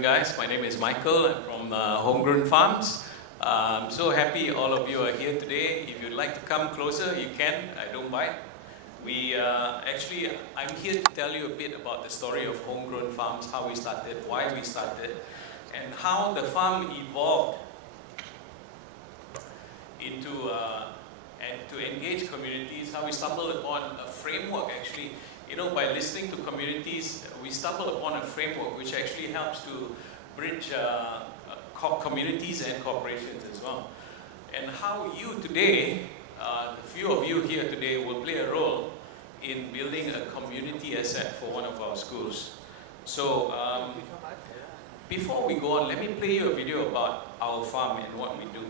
Guys, my name is Michael. I'm from Homegrown Farms. I'm so happy all of you are here today. If you'd like to come closer, you can. I don't mind. I'm here to tell you a bit about the story of Homegrown Farms, how we started, why we started, and how the farm evolved into and to engage communities, how we stumbled upon a framework actually. You know, by listening to communities, we stumble upon a framework which actually helps to bridge communities and corporations as well. And how you today, the few of you here today, will play a role in building a community asset for one of our schools. So, before we go on, let me play you a video about our farm and what we do.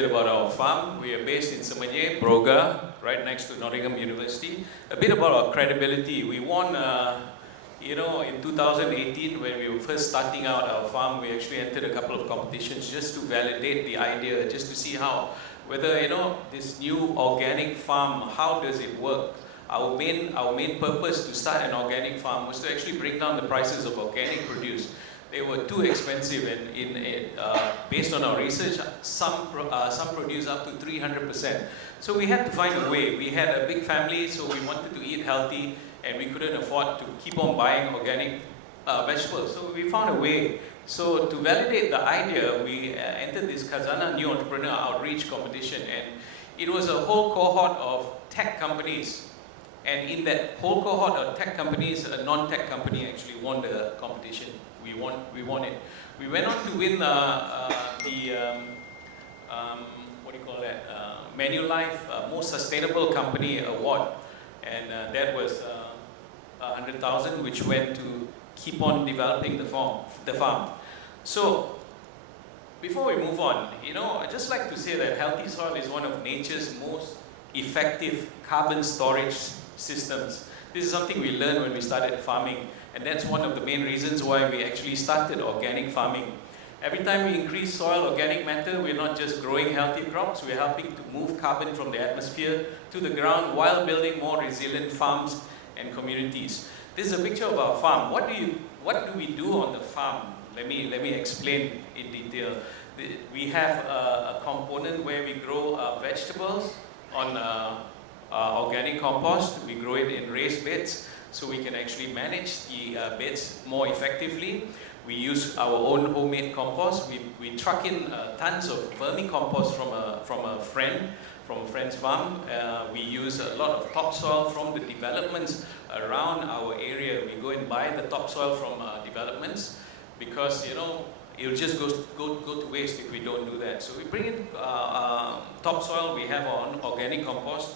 About our farm. We are based in Semenye, Broga, right next to Nottingham University. A bit about our credibility. We won, in 2018 when we were first starting out our farm, we actually entered a couple of competitions just to validate the idea, just to see whether this new organic farm, how does it work? Our main purpose to start an organic farm was to actually bring down the prices of organic produce. They were too expensive, and based on our research, some produce up to 300%. So we had to find a way. We had a big family, so we wanted to eat healthy, and we couldn't afford to keep on buying organic vegetables. So we found a way. So to validate the idea, we entered this Sasana New Entrepreneur Outreach competition, and it was a whole cohort of tech companies. And in that whole cohort of tech companies, a non-tech company actually won the competition. We won it. We went on to win Manulife Most Sustainable Company Award, and that was 100,000, which went to keep on developing the farm. So before we move on, I'd just like to say that healthy soil is one of nature's most effective carbon storage systems. This is something we learned when we started farming, and that's one of the main reasons why we actually started organic farming. Every time we increase soil organic matter, we're not just growing healthy crops, we're helping to move carbon from the atmosphere to the ground while building more resilient farms and communities. This is a picture of our farm. What do we do on the farm? Let me explain in detail. We have a component where we grow vegetables on organic compost. We grow it in raised beds, so we can actually manage the beds more effectively. We use our own homemade compost. We truck in tons of vermicompost from a friend from a friend's farm. We use a lot of topsoil from the developments around our area. We go and buy the topsoil from developments because, you know, it'll just go to waste if we don't do that. So we bring in topsoil, we have our own organic compost,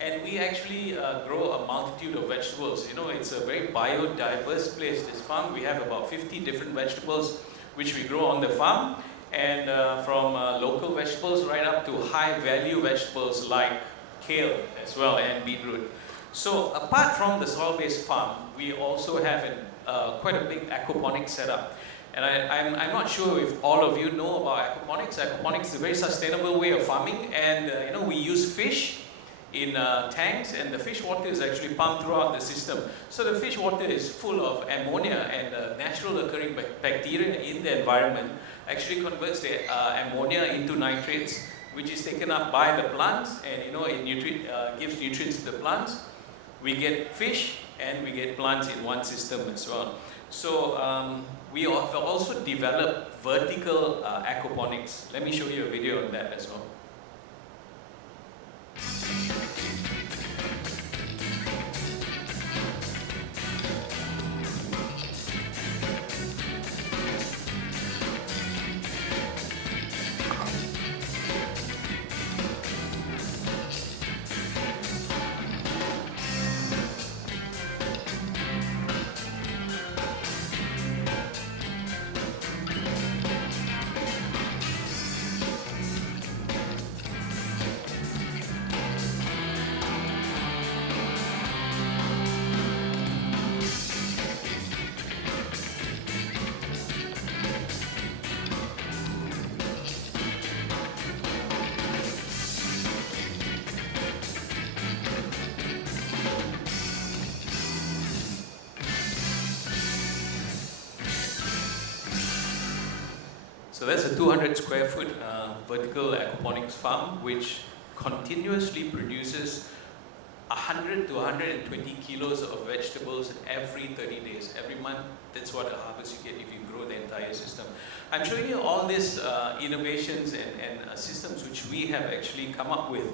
and we actually grow a multitude of vegetables. You know, it's a very biodiverse place, this farm. We have about 50 different vegetables which we grow on the farm, and from local vegetables right up to high value vegetables like kale as well and beetroot. So apart from the soil-based farm, we also have quite a big aquaponics setup. And I'm not sure if all of you know about aquaponics. Aquaponics is a very sustainable way of farming, and you know, we use fish in tanks, and the fish water is actually pumped throughout the system. So the fish water is full of ammonia, and natural occurring bacteria in the environment actually converts the ammonia into nitrates, which is taken up by the plants, and you know, it gives nutrients to the plants. We get fish and we get plants in one system as well. So we have also developed vertical aquaponics. Let me show you a video on that as well. So that's a 200 square foot vertical aquaponics farm, which continuously produces 100 to 120 kilos of vegetables every 30 days. Every month, that's what a harvest you get if you grow the entire system. I'm showing you all these innovations and systems which we have actually come up with,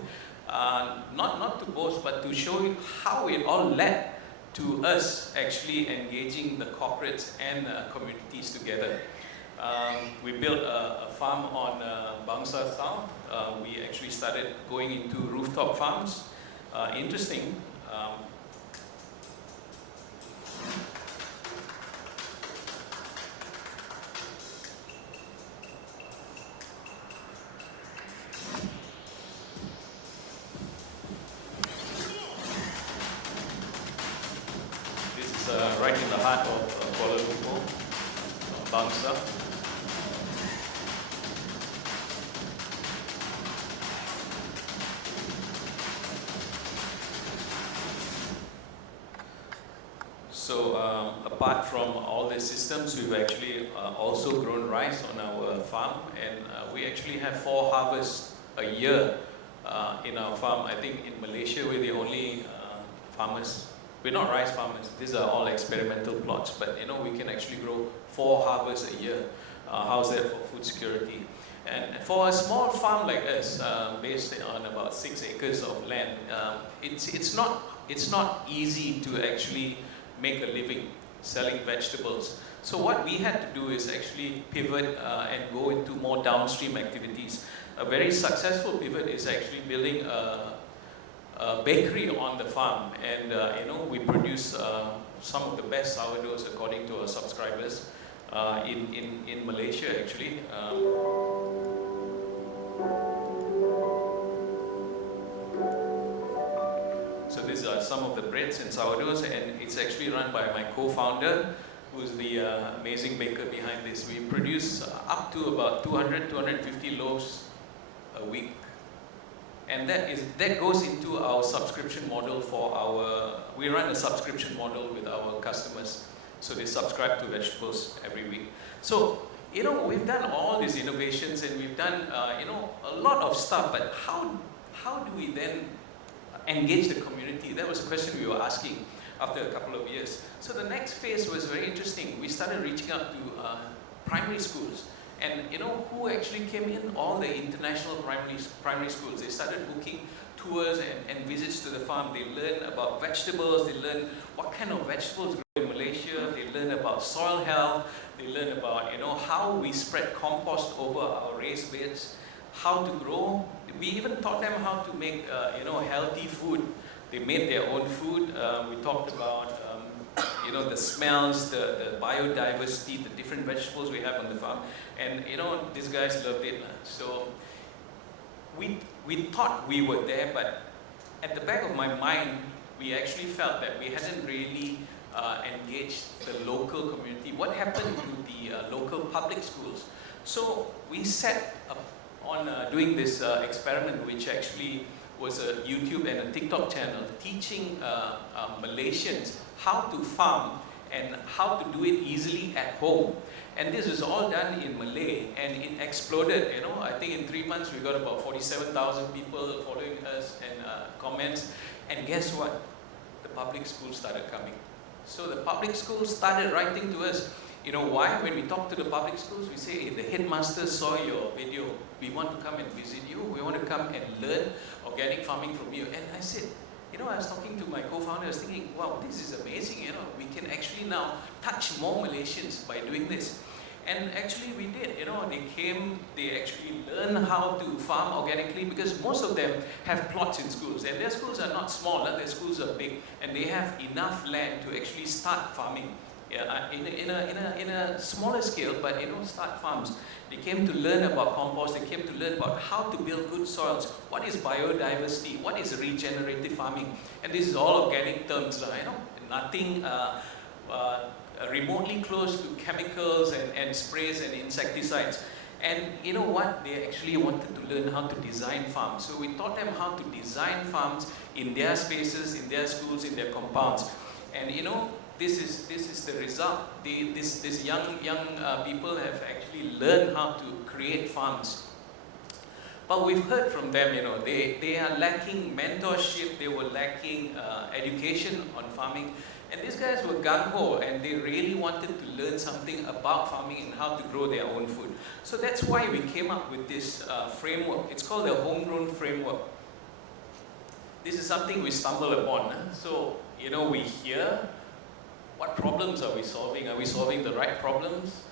not to boast, but to show you how it all led to us actually engaging the corporates and communities together. We built a farm on Bangsa South. We actually started going into rooftop farms. Interesting. This is right in the heart of Kuala Lumpur, Bangsa. So apart from all these systems, we've actually also grown rice on our farm, and we actually have 4 harvests a year in our farm. I think in Malaysia we're the only farmers. We're not rice farmers. These are all experimental plots, but you know, we can actually grow 4 harvests a year. How's that for food security? And for a small farm like us, based on about 6 acres of land, it's not easy to actually make a living selling vegetables. So what we had to do is actually pivot and go into more downstream activities. A very successful pivot is actually building a bakery on the farm, and you know, we produce some of the best sourdoughs according to our subscribers in Malaysia actually. So these are some of the breads and sourdoughs, and it's actually run by my co-founder, who's the amazing baker behind this. We produce up to about 200-250 loaves a week, and that goes into our subscription model for our. We run a subscription model with our customers, so they subscribe to vegetables every week. So you know, we've done all these innovations, and we've done you know, a lot of stuff, but how do we then engage the community? That was a question we were asking after a couple of years. So the next phase was very interesting. We started reaching out to primary schools, And you know who actually came in? All the international primary schools. They started booking tours and visits to the farm. They learn about vegetables, they learn what kind of vegetables grow in Malaysia, they learn about soil health, they learn about, you know, how we spread compost over our raised beds, how to grow. We even taught them how to make, you know, healthy food. They made their own food. We talked about, you know, the smells, the biodiversity, the different vegetables we have on the farm. And, you know, these guys loved it. So we thought we were there, but at the back of my mind, we actually felt that we hadn't really engaged the local community. What happened to the local public schools? So we set up on doing this experiment, which actually was a YouTube and a TikTok channel, teaching Malaysians how to farm and how to do it easily at home. And this is all done in Malay, and it exploded. You know, I think in 3 months we got about 47,000 people following us and comments. And guess what? The public schools started coming. So the public schools started writing to us. You know why? When we talk to the public schools, we say, hey, the headmaster saw your video. We want to come and visit you. We want to come and learn organic farming from you. And I said, you know, I was talking to my co-founder, I was thinking, wow, this is amazing. You know, we can actually now touch more Malaysians by doing this. And actually we did. You know, they came, they actually learned how to farm organically, because most of them have plots in schools. And their schools are not small, their schools are big. And they have enough land to actually start farming. Yeah, in a smaller scale, but you know, start farms. They came to learn about compost, they came to learn about how to build good soils, what is biodiversity, what is regenerative farming, and this is all organic terms, you know, nothing remotely close to chemicals and sprays and insecticides. And you know what, they actually wanted to learn how to design farms. So we taught them how to design farms in their spaces, in their schools, in their compounds. And you know, this is the result. These young people have actually learned how to create farms. But we've heard from them, you know, they are lacking mentorship, they were lacking education on farming. And these guys were gung-ho, and they really wanted to learn something about farming and how to grow their own food. So that's why we came up with this framework. It's called the Homegrown Framework. This is something we stumbled upon. So, you know, we hear, what problems are we solving? Are we solving the right problems?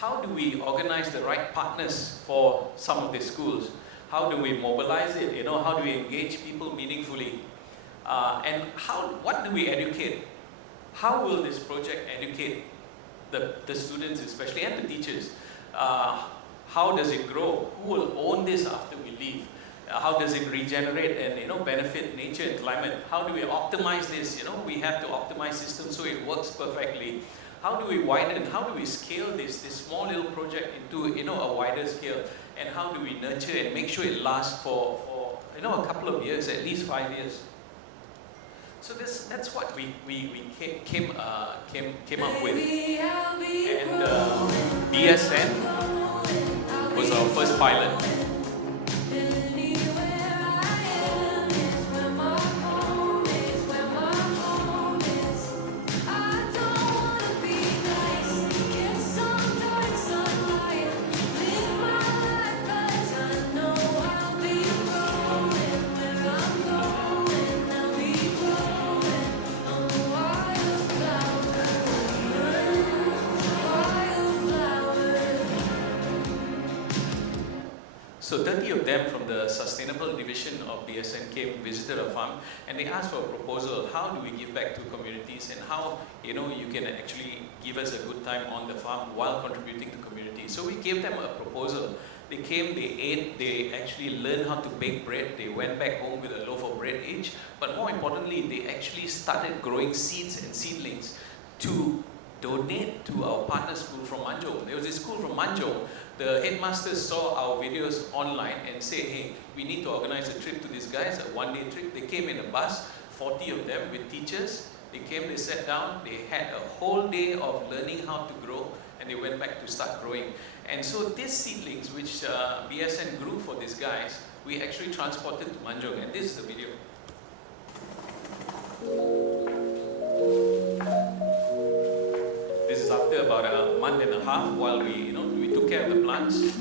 How do we organize the right partners for some of the schools? How do we mobilize it? You know, how do we engage people meaningfully? And what do we educate? How will this project educate the students especially, and the teachers? How does it grow? Who will own this after we leave? How does it regenerate and, you know, benefit nature and climate? How do we optimize this? You know, we have to optimize systems so it works perfectly. How do we widen? How do we scale this small little project into, you know, a wider scale? And how do we nurture and make sure it lasts for you know, a couple of years, at least 5 years? So that's what we came up with. And BSN was our first pilot. So 30 of them from the sustainable division of BSN came, visited our farm, and they asked for a proposal. How do we give back to communities, and how, you know, you can actually give us a good time on the farm while contributing to community. So we gave them a proposal. They came, they ate, they actually learned how to bake bread. They went back home with a loaf of bread each. But more importantly, they actually started growing seeds and seedlings to donate to our partner school from Manjung. There was a school from Manjung. The headmasters saw our videos online and said, hey, we need to organize a trip to these guys, a one-day trip. They came in a bus, 40 of them with teachers. They came, they sat down, they had a whole day of learning how to grow, and they went back to start growing. And so these seedlings, which BSN grew for these guys, we actually transported to Manjung, and this is the video. This is after about a month and a half while we took care care of the plants.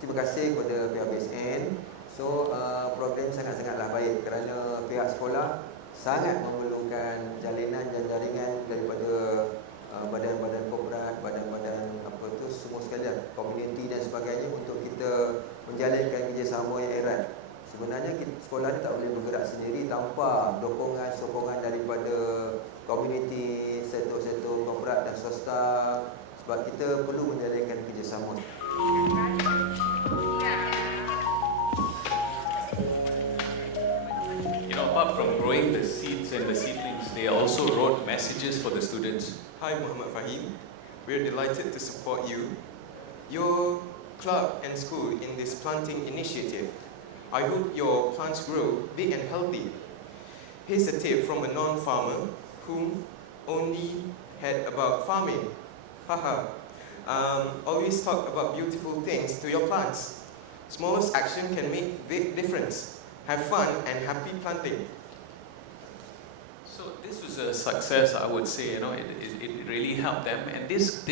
Terima kasih kepada pihak BSN. So, program sangat-sangatlah baik kerana pihak sekolah sangat memerlukan jalinan dan jaringan daripada badan-badan korporat, badan-badan apa tu semua sekalian, komuniti dan sebagainya untuk kita menjalankan kerjasama yang erat. Sebenarnya sekolah ni tak boleh bergerak sendiri tanpa sokongan daripada komuniti, sektor-sektor korporat dan swasta, sebab kita perlu menjalankan kerjasama. Apart from growing the seeds and the seedlings, they also wrote messages for the students. Hi, Muhammad Fahim. We're delighted to support you, your club and school in this planting initiative. I hope your plants grow big and healthy. Here's a tip from a non-farmer whom only had about farming. Haha. Always talk about beautiful things to your plants. Smallest action can make big difference. Have fun and happy planting. So this was a success, I would say. It really helped them, and this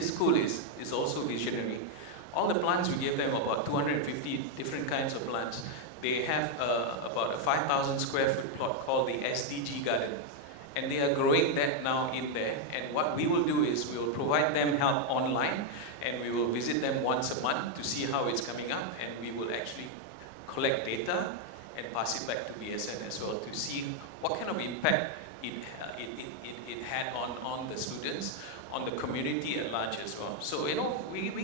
school is also visionary. All the plants we gave them, about 250 different kinds of plants. They have about a 5,000 square foot plot called the SDG garden, and they are growing that now in there. And what we will do is we will provide them help online, and we will visit them once a month to see how it's coming up, and we will actually collect data and pass it back to BSN as well to see what kind of impact it had on the students, on the community at large as well. So we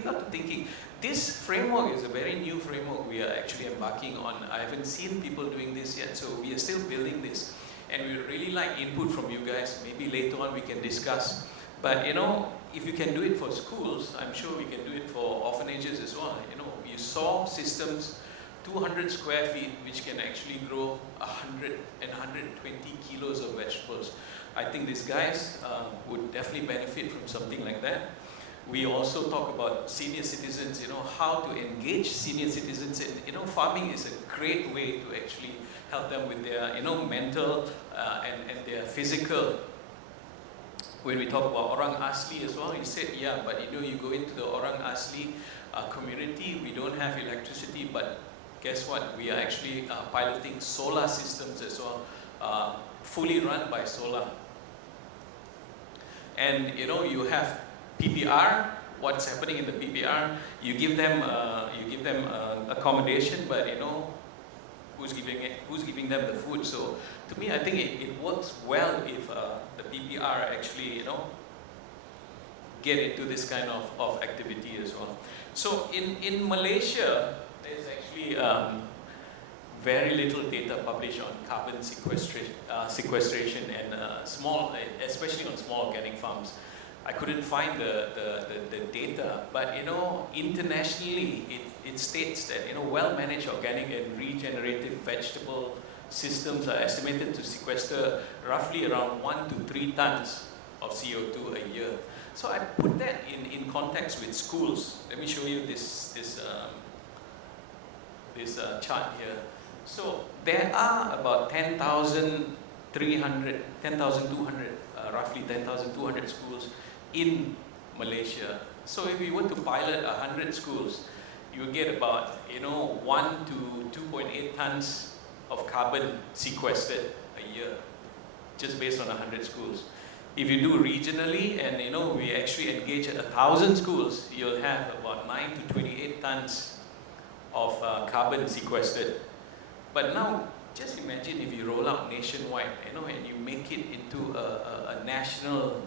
got to thinking, this framework is a very new framework we are actually embarking on. I haven't seen people doing this yet, so we are still building this, and we really like input from you guys. Maybe later on we can discuss, but if you can do it for schools, I'm sure we can do it for orphanages as well. You saw systems 200 square feet, which can actually grow 100 and 120 kilos of vegetables. I think these guys would definitely benefit from something like that. We also talk about senior citizens, how to engage senior citizens. And, farming is a great way to actually help them with their, mental and their physical. When we talk about Orang Asli as well, he said, yeah, but you go into the Orang Asli community, we don't have electricity, but guess what? We are actually piloting solar systems as well, fully run by solar. And you have PPR. What's happening in the PPR? You give them accommodation, but who's giving them the food? So to me, I think it works well if the PPR actually get into this kind of activity as well. So in Malaysia, there's actually very little data published on carbon sequestration and especially on small organic farms. I couldn't find the data, but internationally it states that well-managed organic and regenerative vegetable systems are estimated to sequester roughly around 1 to 3 tons of CO2 a year. So I put that in context with schools. Let me show you this chart here. So there are about 10,200, roughly 10,200 schools in Malaysia. So if we were to pilot 100 schools, you will get about 1 to 2.8 tons of carbon sequestered a year, just based on 100 schools. If you do regionally, and we actually engage at 1,000 schools, you'll have about 9 to 28 tons of carbon sequestered. But now just imagine if you roll out nationwide, you know, and you make it into a national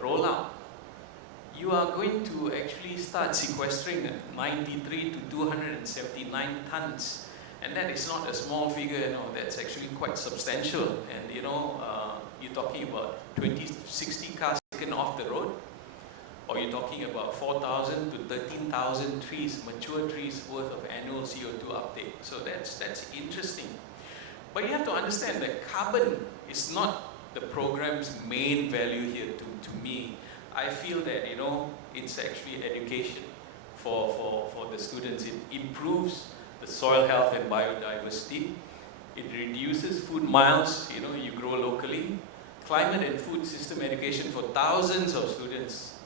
rollout. You are going to actually start sequestering 93 to 279 tons. And that is not a small figure, you know, that's actually quite substantial. And you know, you're talking about 60 cars taken off the road, or you're talking about 4,000 to 13,000 trees, mature trees worth of annual CO2 uptake. So that's interesting. But you have to understand that carbon is not the program's main value here to me. I feel that, you know, it's actually education for the students. It improves the soil health and biodiversity. It reduces food miles, you know, you grow locally. Climate and food system education for thousands of students.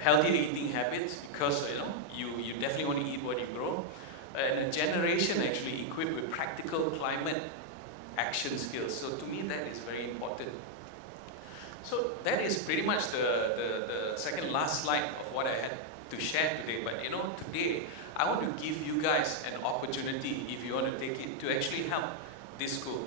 Healthy eating habits, because, you know, you definitely want to eat what you grow. And a generation actually equipped with practical climate action skills. So to me, that is very important. So that is pretty much the second last slide of what I had to share today. But you know, today I want to give you guys an opportunity, if you want to take it, to actually help this school.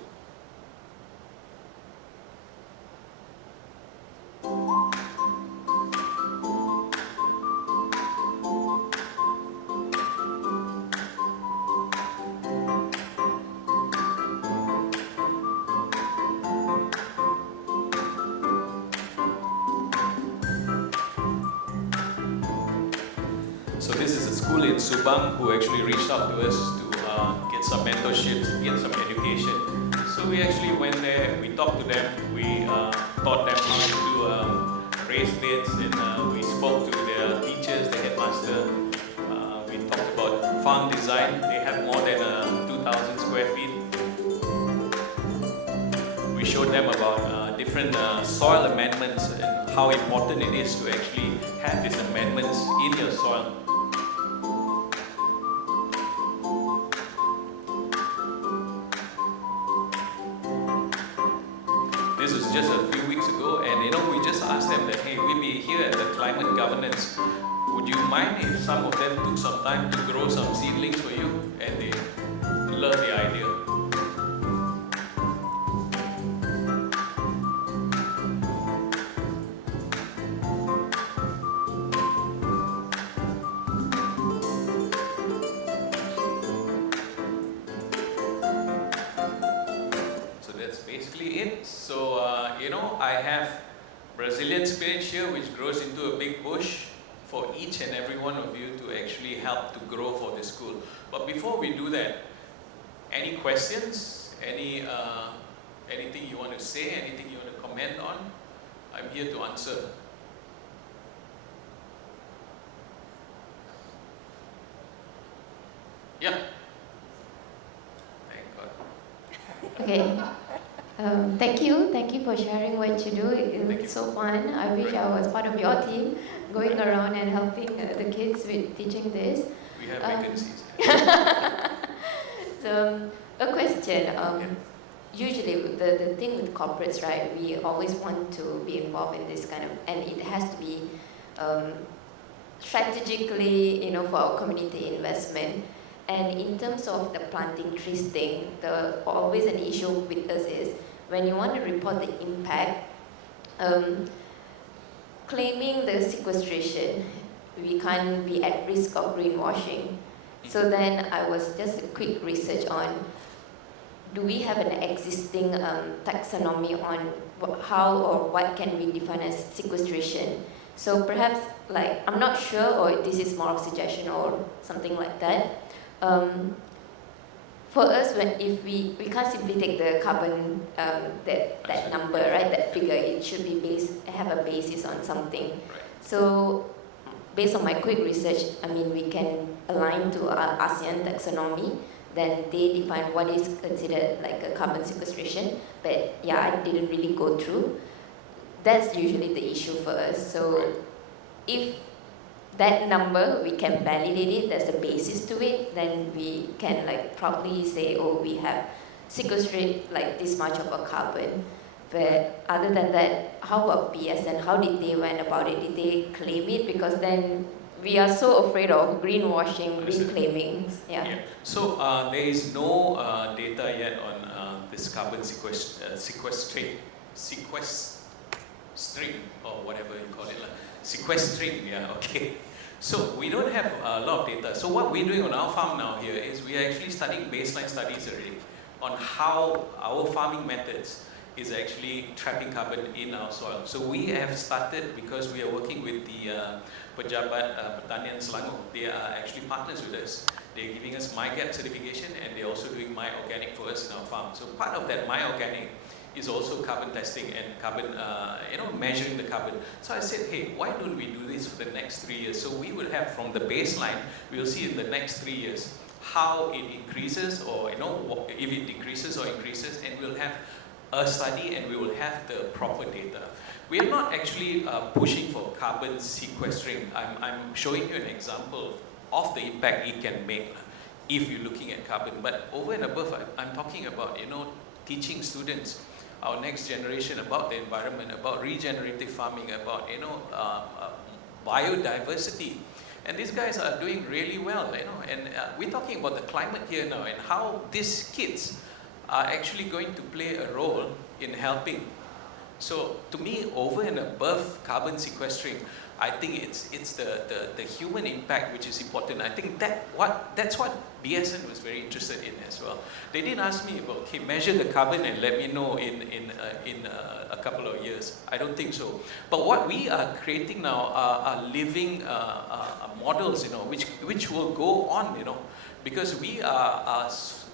So this is a school in Subang who actually reached out to us to get some mentorship, get some education. So we actually went there, we talked to them, we taught them how to do raised beds, and we spoke to their teachers, the headmaster. We talked about farm design. They have more than 2,000 square feet. We showed them about different soil amendments and how important it is to actually have these amendments in your soil. This was just a few weeks ago, and you know, we just asked them that, hey, we'll be here at the climate governance. Would you mind if some of them took some time to grow some seedlings for you? And they loved the idea. So that's basically it. So, you know, I have Brazilian spinach here, which grows into a big bush for each and every one of you to actually help to grow for the school. But before we do that, any questions? Anything you want to say? Anything you want to comment on? I'm here to answer. Yeah. Thank God. Okay. Thank you for sharing what you do. It's so fun. I wish I was part of your team, going around and helping the kids with teaching this. We have vacancies. So, a question. Usually, the thing with corporates, right? We always want to be involved in this kind of, and it has to be strategically, you know, for our community investment. And in terms of the planting trees thing, always an issue with us is when you want to report the impact, claiming the sequestration, we can't be at risk of greenwashing. So then I was just a quick research on, do we have an existing taxonomy on how or what can we define as sequestration? So perhaps, like, I'm not sure, or this is more of a suggestion or something like that. For us, if we can't simply take the carbon, that number, right, that figure, it should be have a basis on something. So based on my quick research, I mean, we can align to our ASEAN taxonomy, then they define what is considered like a carbon sequestration, but yeah, I didn't really go through. That's usually the issue for us. So if that number, we can validate it, there's a basis to it, then we can like probably say, oh, we have sequestrated like this much of a carbon. But other than that, how about BS and how did they went about it? Did they claim it? Because then we are so afraid of greenwashing, Understood. reclaiming. Yeah. So there is no data yet on this carbon sequestering, or whatever you call it, sequestering. Yeah, okay. So we don't have a lot of data. So what we're doing on our farm now here is we are actually studying baseline studies already on how our farming methods is actually trapping carbon in our soil. So we have started, because we are working with the Pejabat Pertanian Selangor. They are actually partners with us. They're giving us MyGap certification, and they're also doing My Organic for us in our farm. So part of that My Organic is also carbon testing and carbon, measuring the carbon. So I said, hey, why don't we do this for the next 3 years? So we will have from the baseline, we'll see in the next 3 years how it increases, or if it decreases or increases, and we'll have a study and we will have the proper data. We are not actually pushing for carbon sequestering. I'm showing you an example of the impact it can make if you're looking at carbon. But over and above, I'm talking about teaching students, our next generation, about the environment, about regenerative farming, about biodiversity. And these guys are doing really well, and we're talking about the climate here now and how these kids are actually going to play a role in helping. So to me, over and above carbon sequestering, I think it's the human impact which is important. I think that's what BSN was very interested in as well. They didn't ask me about, okay, measure the carbon and let me know in a couple of years. I don't think so. But what we are creating now are living models, which will go on, because we are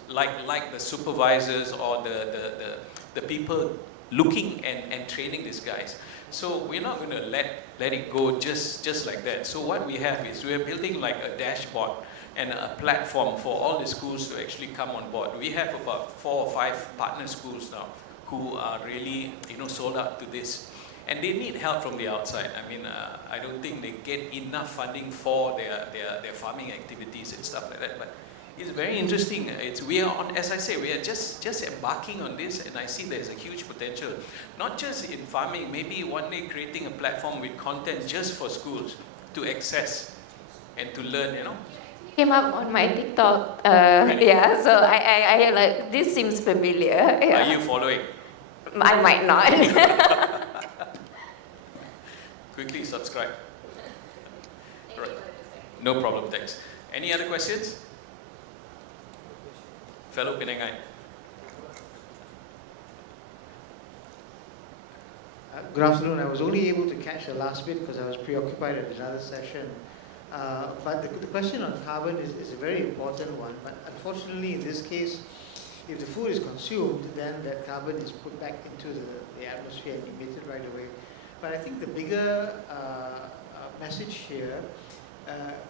like the supervisors or the people looking and training these guys. So we're not going to let it go just like that. So what we have is we're building like a dashboard and a platform for all the schools to actually come on board. We have about 4 or 5 partner schools now who are really sold out to this. And they need help from the outside. I mean, I don't think they get enough funding for their farming activities and stuff like that. But it's very interesting. We are on, as I say, we are just embarking on this, and I see there's a huge potential, not just in farming. Maybe one day creating a platform with content just for schools to access and to learn. Came up on my TikTok. Really? Yeah. So I like, this seems familiar. Yeah. Are you following? I might not. Quickly subscribe. Right. No problem, thanks. Any other questions? Fellow Penangai. Good afternoon. I was only able to catch the last bit because I was preoccupied at another session. But the question on carbon is a very important one. But unfortunately, in this case, if the food is consumed, then that carbon is put back into the atmosphere and emitted right away. But I think the bigger message here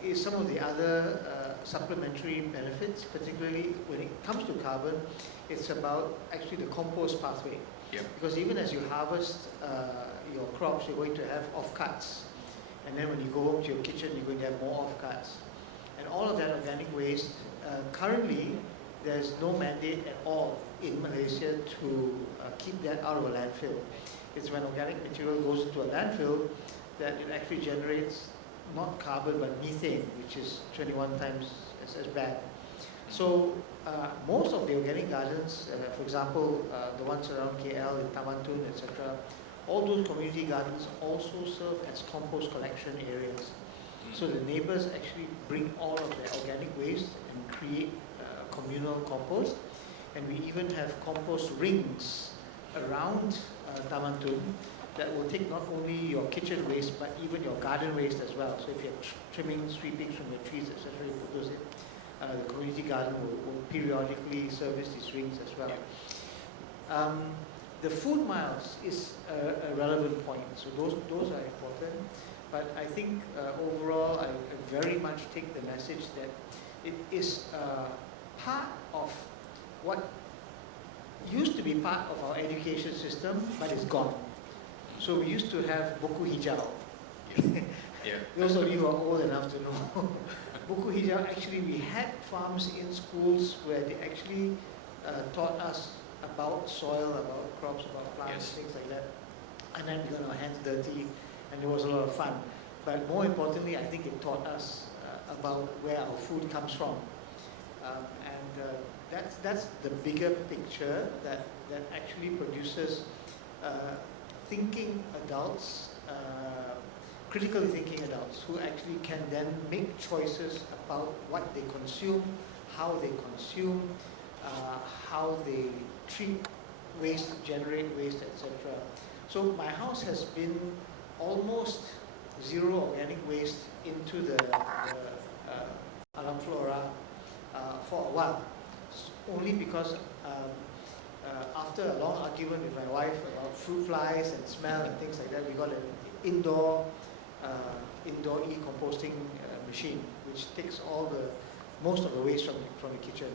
is some of the other supplementary benefits, particularly when it comes to carbon. It's about actually the compost pathway. Yep. Because even as you harvest your crops, you're going to have offcuts. And then when you go home to your kitchen, you're going to have more offcuts. And all of that organic waste, currently, there's no mandate at all in Malaysia to keep that out of a landfill. It's when organic material goes into a landfill that it actually generates not carbon but methane, which is 21 times as bad. So most of the organic gardens, for example, the ones around KL, in Taman Tun, etc., all those community gardens also serve as compost collection areas. So the neighbors actually bring all of their organic waste and create communal compost. And we even have compost rings around Taman Tun that will take not only your kitchen waste but even your garden waste as well. So if you have trimmings, sweepings from your trees, etc., you put those in. The community garden will periodically service these rings as well. The food miles is a relevant point. So those are important. But I think overall, I very much take the message that it is part of what used to be part of our education system, but it's gone. So we used to have buku hijau. Yeah. Those of you who are old enough to know, buku hijau, actually we had farms in schools where they actually taught us about soil, about crops, about plants, Yes. things like that. And then we got our hands dirty, and it was a lot of fun. but more importantly, I think it taught us about where our food comes from. That's the bigger picture that actually produces thinking adults, critically thinking adults, who actually can then make choices about what they consume, how they consume, how they treat waste, generate waste, etc. So my house has been almost zero organic waste into the alam flora for a while, only because after a long argument with my wife about fruit flies and smell and things like that, we got an indoor e-composting machine, which takes most of the waste from the kitchen.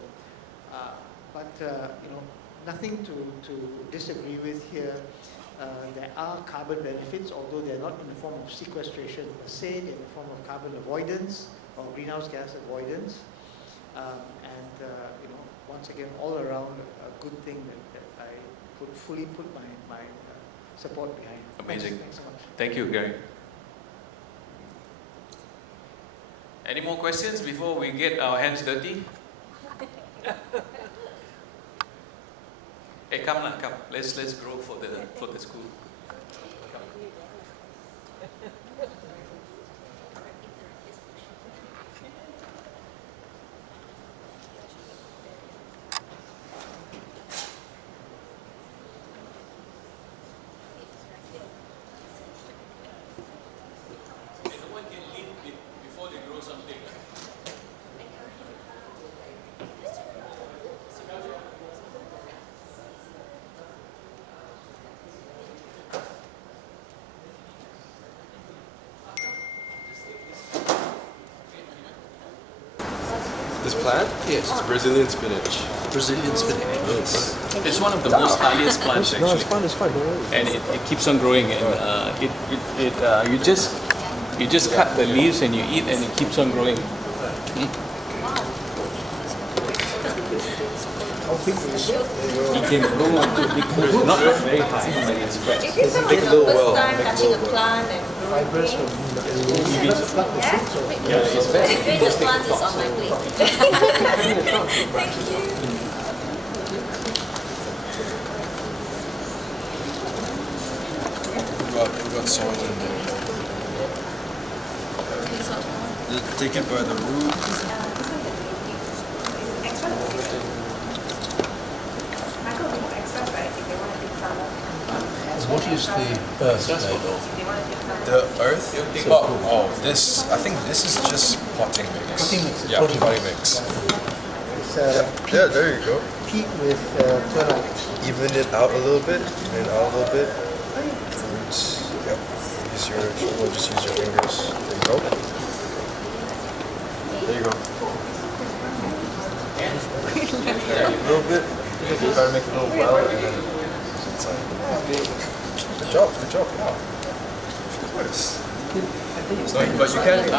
Nothing to disagree with here. There are carbon benefits, although they're not in the form of sequestration per se, they're in the form of carbon avoidance or greenhouse gas avoidance. Once again, all around a good thing that I could fully put my support behind. Amazing. Thanks so much. Thank you, Gary. Any more questions before we get our hands dirty? Hey, come. Let's grow for the school. This plant? Yes. It's Brazilian spinach. Brazilian spinach. Yes. It's one of the most hardiest plants No, actually. it's fine, don't worry. And it keeps on growing, and you just cut the leaves and you eat, and it keeps on growing. It can grow not very high, but it's fresh. Is this Take a little while. time touching a plant and Fibrous from yeah, the plant is on my plate. Thank you. We got soil in there. Take it by the root. What is the earth made of? The earth? This, I think this is just potting mix. Potting mix. Yeah, potting mix. It's Yeah, there you go. peat with termite. Even it out a little bit, and out a little bit. Roots. Yep. We'll just use your fingers. There you go. There you go. A little bit. You gotta make it a little well, and then inside. Good job. Wow. Of course. No, but you can. You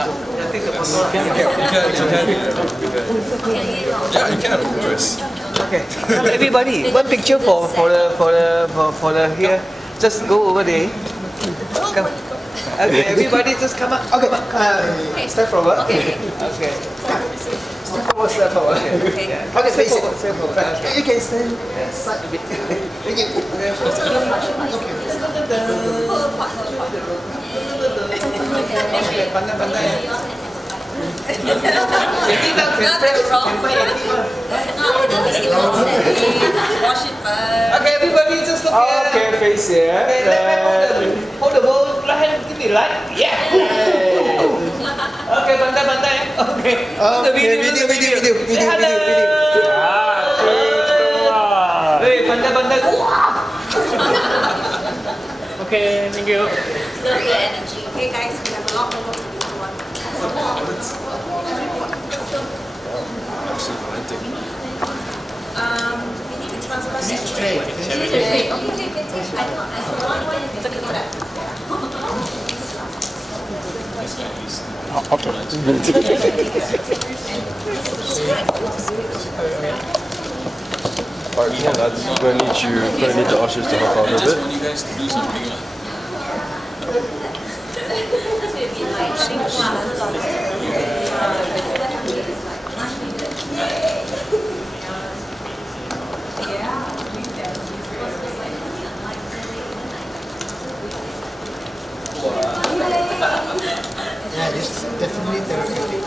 can, of course. Okay. Come everybody, one picture for the here. Just go over there. Come. Okay, everybody just come up. Okay. Step forward. Okay. Step forward. Okay, face it. Step forward. Okay. You can stand side a bit. Thank you. Okay, pandai. Okay, everybody just look here. Okay, face here. Okay, left hand hold the bowl. Right hand give me right. Yeah. Okay, pandai. Okay. Video. Say hello. Hey, pandai. Okay, thank you. Love the energy. Okay, guys, we have a lot more to do. We need to transfer that tray. Okay. I don't Alright, come on, lads. Gonna need the ushers to help out a I just bit. want you guys to do something. Yeah, this is definitely therapeutic.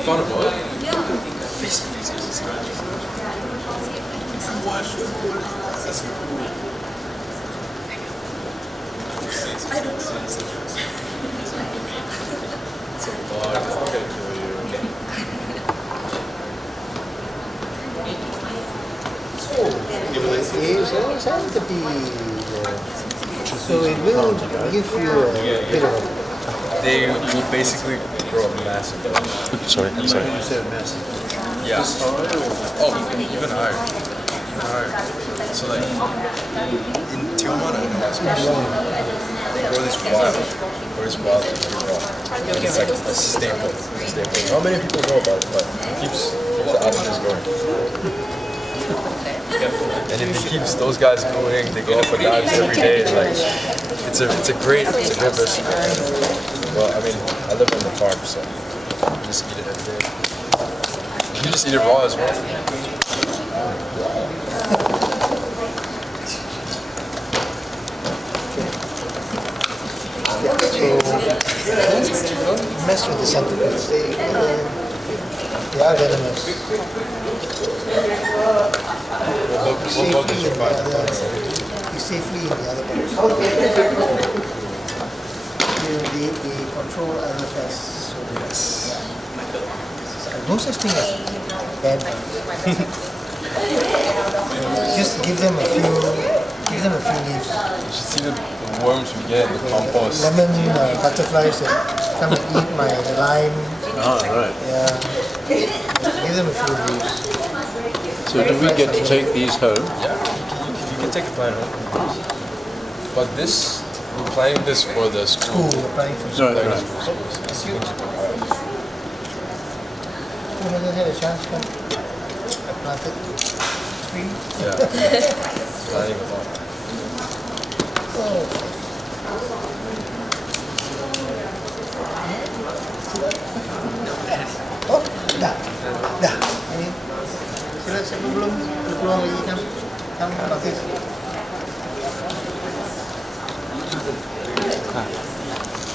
Fun of what? So it will give you a bit of. They will basically grow up massive. Sorry. You said massive. Yeah. Oh, even higher. Even higher. So like in Tioman, I know especially, they grow this wild. And it's like a staple. Not many people know about it, but it keeps the Attendees going. And if it keeps those guys going, they go up and down every day. Like it's a great business. Well, I mean, I live on the farm, so you just eat it every day. You just eat it raw as well. So don't mess with the centipedes. They are venomous. What did you find? Safely in the other box. They control other pests. So no such thing as bad bugs. Just give them a few leaves. You should see the worms we get in the compost. Lemon butterflies that come and eat my lime. Oh, right. Yeah. Give them a few leaves. So do we get to take these home? Yeah, you can take a plant home. But this, we're planting this for the school. We're planning for school. Right, right. Who hasn't had a chance to plant it? Three? Yeah. Planting a lot. Oh, dah. Ini sila sebelum keluar lagi kan, notice.